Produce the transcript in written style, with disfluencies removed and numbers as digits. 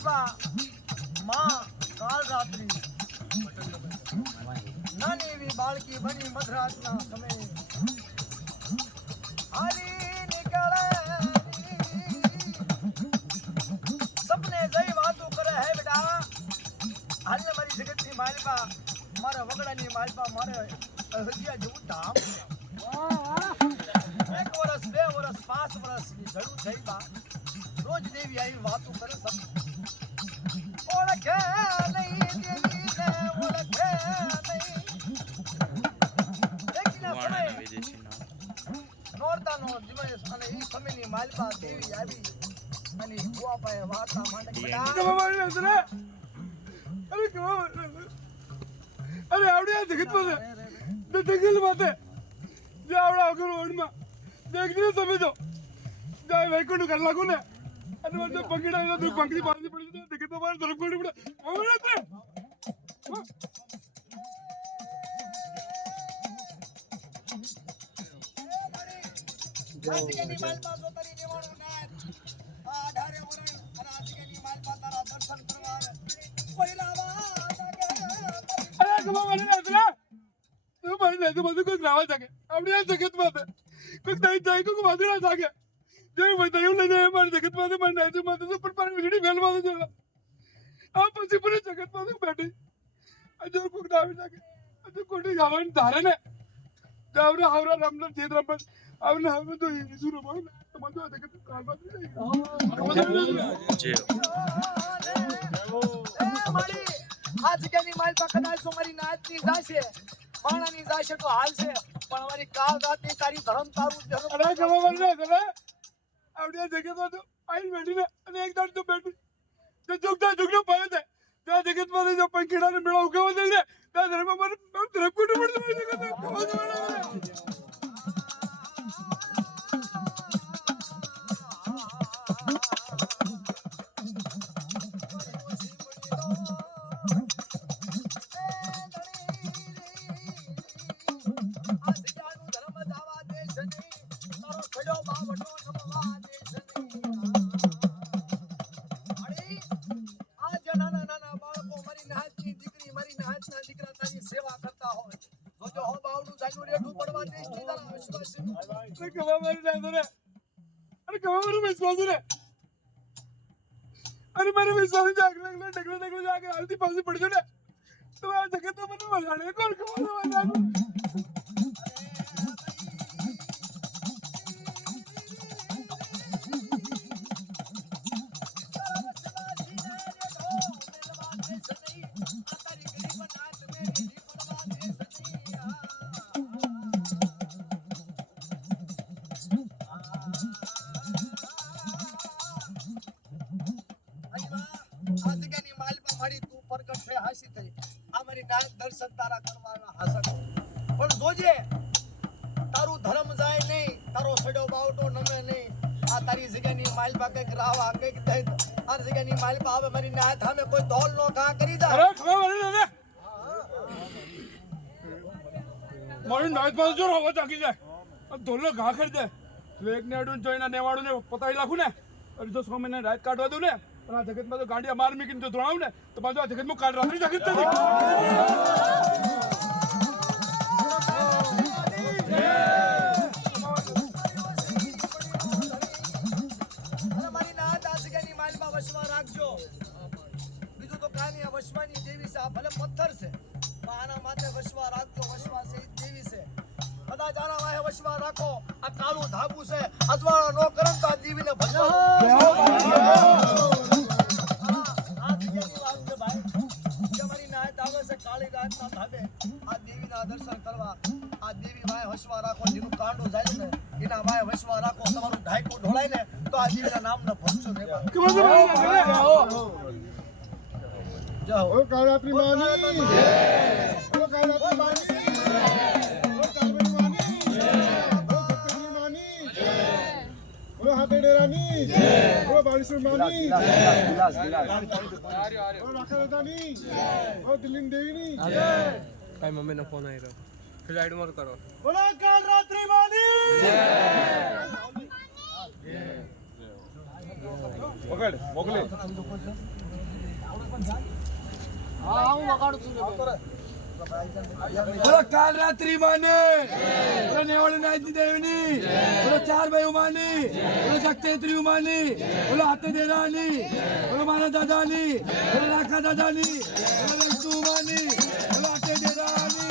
માલપા માં કાલ રાત્રિ નાની એવી બાળકી બની મધરાતના સમયે હાલી નીકળે સપને જઈ વાતો કરે હે બેટા હાલને મારી જગતની માલપા મારા વગડાની માલપા મારે હૃદય જેવું ધામ એક વર્ષ 2 વર્ષ 5 વર્ષની જરૂર થઈ બા રોજ દેવી આવી વાતો કરે સબ ઓળખે નહીં દેવીને ઓળખે નહીં એકના સમય નોરતાનો દિવસ અને એ સમયની માલપા દેવી આવી અને બુઆ પાસે વાર્તા માંડે અરે આવડ્યા જગત પાસે જગલ માતે જે આવડા અગર ઓડમાં દેખને સમજો જાય વૈકુંઠ કર લાગુ ને અને મને પકડા તો પકડી પાડી પડી તો જગત મારે તરફ કોડી પડે આવડે તે આજની માલપા જો તરી દેવાનો નાથ આ ઢારે વરણ અને આજની માલપા તારા દર્શન કરવા આવે પહેલાવા અરે કમા મને ના તું ભાઈ ને તું બધું કોઈ રાવા જાગે આપણી આ જગત માં કોઈ તઈ જાય કોઈ વાદળ ના જાગે જે બતાયું લઈને મારી જગત માં મને નહીં તું માથે ઉપર પાણી વીડી ફેલ માં જો આ પછી પૂરી જગત માં બેઠી અજર કોઈ દાવી જાગે અજર કોટી ગાવન ધારે ને જાવરા હાવરા રામનાથ જીત રમત આવને હવે તો ઈસુ રમો તો મને જગત કાલમાં નહીં મારી આ જગ્યાની માલપા કદાચ તો મારી નાચની જાશે માણાની જાશે તો હાલશે પણ અમારી કાલ રાતની તારી ધર્મ તારું ધર્મ અરે કમા મને કરે આવડે જગત માં તો આઈ બેઠી ને અને એક દાડ તો બેઠી તો જોગનો પાયો છે ત્યાં જગત માં જો પંખીડા ને મેળા ઉગાવા દે ને ત્યાં ધર્મ મને ધર્મ કોટ પડે જગત अरे मेरे विश्वास जागने जाके हल्दी पासी पड़ जाने तो आ जगत तो मैंने मजाने कौन कमाने वाला આજની માલપા મારી તું પ્રગટ છે હાસી થઈ આ મારી નાચ દર્શન તારા કરવાના હાસક પણ જોજે તારું ધર્મ જાય નહીં તારો સડો બાવટો નમે નહીં આ તારી જગ્યાની માલપા કઈક રાવા કઈક દઈ આ જગ્યાની માલપા આવે મારી નાચ સામે કોઈ ધોલ નો ઘા કરી દે અરે ખબર મને મારી નાચ પાસે જો હવા ચાકી જાય ધોલ નો ઘા કરી દે એક ને અડું જોઈને નેવાડું ને પતાવી નાખું ને અરે જો 6 મહિના રાત કાઢવા દઉં ને પણ આ જગત માં તો ગાંડી અમાર મીકીને જો ધોણાવ ને તો બાજુ આ જગત માં કાઢ રાત્રિ જગત નથી મારી નાચ આ જગ્યાની માલપા વશમાં રાખજો બીજું તો કાની આ વશવાની દેવી છે આ ભલે પથ્થર છે પણ આના માથે વશમાં રાખજો વશમાં છે દેવી છે કદાચ આના વાહે વશમાં રાખો આ કાળું ધાબુ છે અજવાળો નો કરમ તો આ દેવીને ભજવા દર્શન કરવા આ દેવી વાય વશમાં રાખો જેનું કાંડો જાય ને એના વાય વશમાં રાખો તમારું ઢાઈકો ઢોળાય ને તો આ દેવીના નામને ભજશો ને જાઓ ઓ કાળાત્રી માની જય ઓ કાળાત્રી માની ઓ કાળાત્રી માની જય ઓ સત્યની માની જય ઓ હાથે ડેરાની જય ઓ બાળીસુર માની જય ઓ રાખાદાની જય ઓ દિલ્હીન દેવીની જય ભાઈ મમ્મીનો ફોન આવી રહ્યો ફ્લાઇટ મોર કરો બોલો કાળરાત્રી માની જય પકડ મોકલે હા હું વગાડું છું બોલો કાલ રાત્રિ માને, બોલો નેવાળી નાયતી દેવની, બોલો 4 ભાઈઓ માની, બોલો જગતેત્રીઓ માની, બોલો હાથે દેરાની, બોલો મારા દાદાની, બોલો રાખા દાદાની, બોલો વિષ્ણુ માની, બોલો હાથે દેરાની.